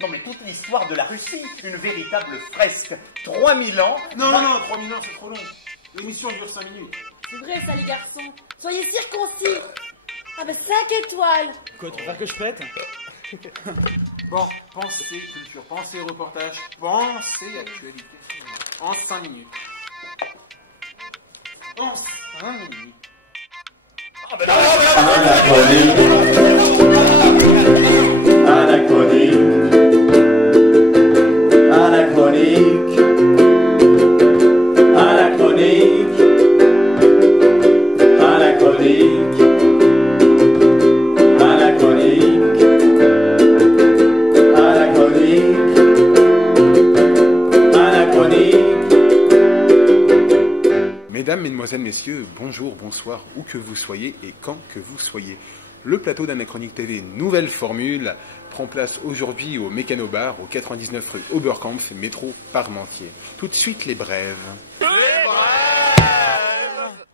Non mais toute l'histoire de la Russie, une véritable fresque. 3000 ans. Non, non, non, 3000 ans, c'est trop long. L'émission dure 5 minutes. C'est vrai ça les garçons. Soyez circoncis. Ah bah 5 étoiles. Quoi, tu veux faire que je pète? Bon, pensez culture, pensez reportage, pensez actualité. En 5 minutes. En 5 minutes. Ah bah non, Anachronique, anachronique, anachronique, anachronique, anachronique, anachronique, anachronique. Mesdames, Mesdemoiselles, Messieurs, bonjour, bonsoir, où que vous soyez et quand que vous soyez. Le plateau d'Anachronique TV, nouvelle formule, prend place aujourd'hui au Mécano-Bar, au 99 rue Oberkampf, métro Parmentier. Tout de suite, les brèves.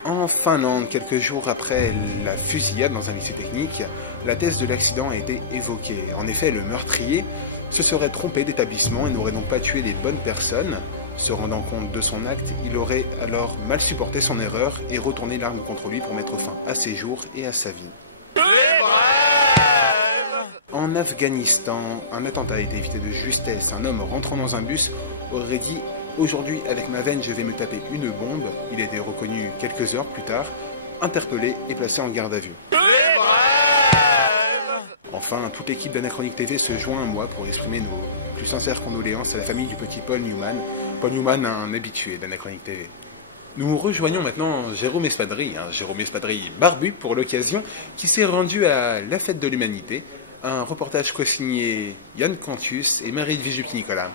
En Finlande, quelques jours après la fusillade dans un lycée technique, la thèse de l'accident a été évoquée. En effet, le meurtrier se serait trompé d'établissement et n'aurait donc pas tué les bonnes personnes. Se rendant compte de son acte, il aurait alors mal supporté son erreur et retourné l'arme contre lui pour mettre fin à ses jours et à sa vie. En Afghanistan, un attentat a été évité de justesse. Un homme rentrant dans un bus aurait dit « Aujourd'hui, avec ma veine, je vais me taper une bombe ». Il a été reconnu quelques heures plus tard, interpellé et placé en garde à vue. Enfin, toute l'équipe d'Anachronique TV se joint à moi pour exprimer nos plus sincères condoléances à la famille du petit Paul Newman. Paul Newman, un habitué d'Anachronique TV. Nous rejoignons maintenant Jérôme Espadrille, Jérôme Espadrille barbu pour l'occasion, qui s'est rendu à la Fête de l'Humanité, un reportage co-signé Yann Cantus et Marie-Edwige Dupuis-Nicolas.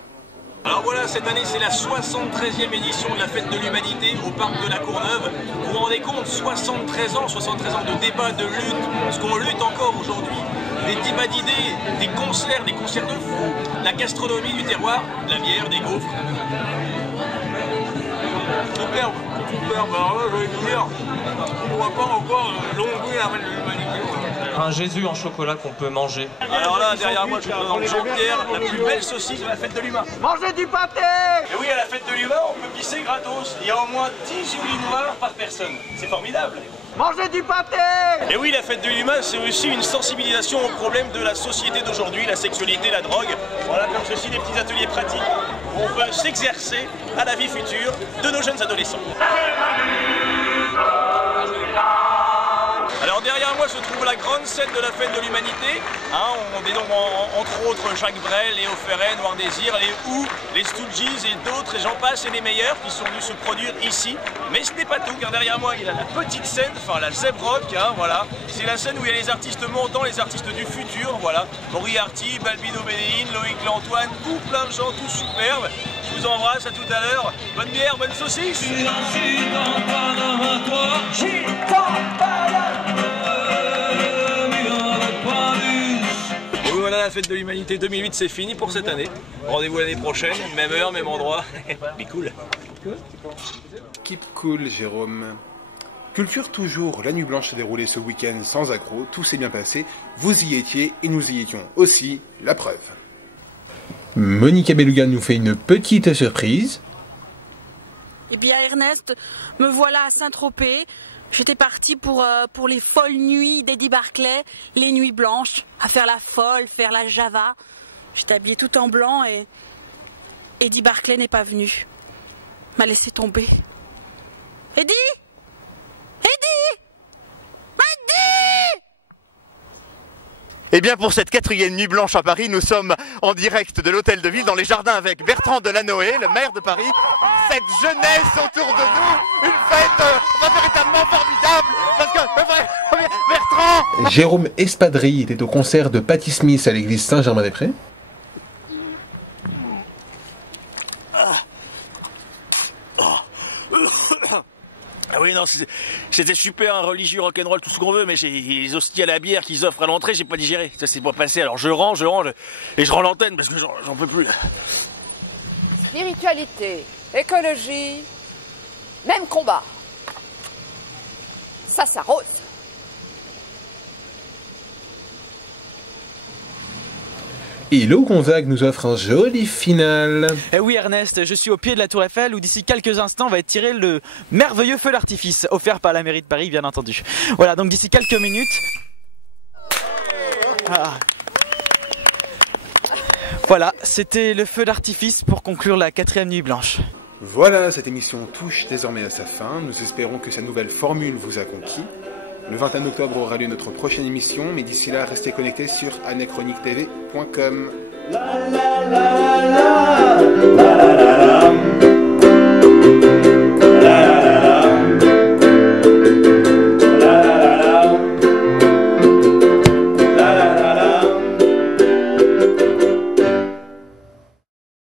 Alors voilà, cette année c'est la 73e édition de la Fête de l'Humanité au Parc de la Courneuve. Vous vous rendez compte, 73 ans de débats, de lutte, parce qu'on lutte encore aujourd'hui. Des débats d'idées, des concerts de fous, la gastronomie du terroir, la bière, des gaufres. Superbe, superbe. Alors là, je vais vous dire, on ne voit pas encore longuer la Fête de l'Humanité. Un Jésus en chocolat qu'on peut manger. Alors là, derrière moi, je présente Jean-Pierre, la plus belle saucisse de la Fête de l'Humain. Mangez du pâté! Et oui, à la Fête de l'Humain, on peut pisser gratos. Il y a au moins 10 urinoirs par personne. C'est formidable. Mangez du pâté! Et oui, la Fête de l'Humain, c'est aussi une sensibilisation aux problèmes de la société d'aujourd'hui, la sexualité, la drogue. Voilà, comme ceci, des petits ateliers pratiques où on peut s'exercer à la vie future de nos jeunes adolescents. Alors derrière moi se trouve la grande scène de la Fête de l'Humanité. On dénombre entre autres Jacques Brel, Léo Ferré, Noir Désir, les Who, les Stooges et d'autres, et j'en passe, et les meilleurs qui sont venus se produire ici. Mais ce n'est pas tout, car derrière moi il y a la petite scène, enfin la Zeb Rock, voilà. C'est la scène où il y a les artistes montants, les artistes du futur, voilà. Moriarty, Balbino Bénéine, Loïc Lantoine, tout plein de gens, tous superbes. Je vous embrasse, à tout à l'heure. Bonne bière, bonne saucisse. Et voilà, la Fête de l'Humanité 2008, c'est fini pour cette année. Rendez-vous l'année prochaine, même heure, même endroit. Be cool. Keep cool, Jérôme. Culture toujours, la nuit blanche s'est déroulée ce week-end sans accroc, tout s'est bien passé, vous y étiez et nous y étions aussi, la preuve. Monica Beluga nous fait une petite surprise. Eh bien Ernest, me voilà à Saint-Tropez. J'étais partie pour les folles nuits d'Eddie Barclay, les nuits blanches, à faire la folle, faire la java. J'étais habillée tout en blanc et Eddie Barclay n'est pas venu. M'a laissé tomber. Eddie? Eddie? Eddie? Eh bien pour cette 4e nuit blanche à Paris, nous sommes en direct de l'hôtel de ville dans les jardins avec Bertrand Delanoë, le maire de Paris. Cette jeunesse autour de nous, une fête véritablement formidable parce que Bertrand... Jérôme Espadrille était au concert de Patti Smith à l'église Saint-Germain-des-Prés. Ah oui, non, c'était super, un religieux, rock'n'roll, tout ce qu'on veut, mais j'ai les hosties à la bière qu'ils offrent à l'entrée, j'ai pas digéré. Ça s'est pas passé, alors je range, et je rends l'antenne parce que j'en peux plus. Spiritualité, écologie, même combat. Ça s'arrose. Et l'eau Gonzague nous offre un joli final. Eh oui Ernest, je suis au pied de la Tour Eiffel où d'ici quelques instants va être tiré le merveilleux feu d'artifice, offert par la mairie de Paris bien entendu. Voilà, donc d'ici quelques minutes... Ah. Voilà, c'était le feu d'artifice pour conclure la 4e nuit blanche. Voilà, cette émission touche désormais à sa fin. Nous espérons que sa nouvelle formule vous a conquis. Le 21 octobre aura lieu notre prochaine émission, mais d'ici là, restez connectés sur anachroniquetv.com. La la la la la la la la.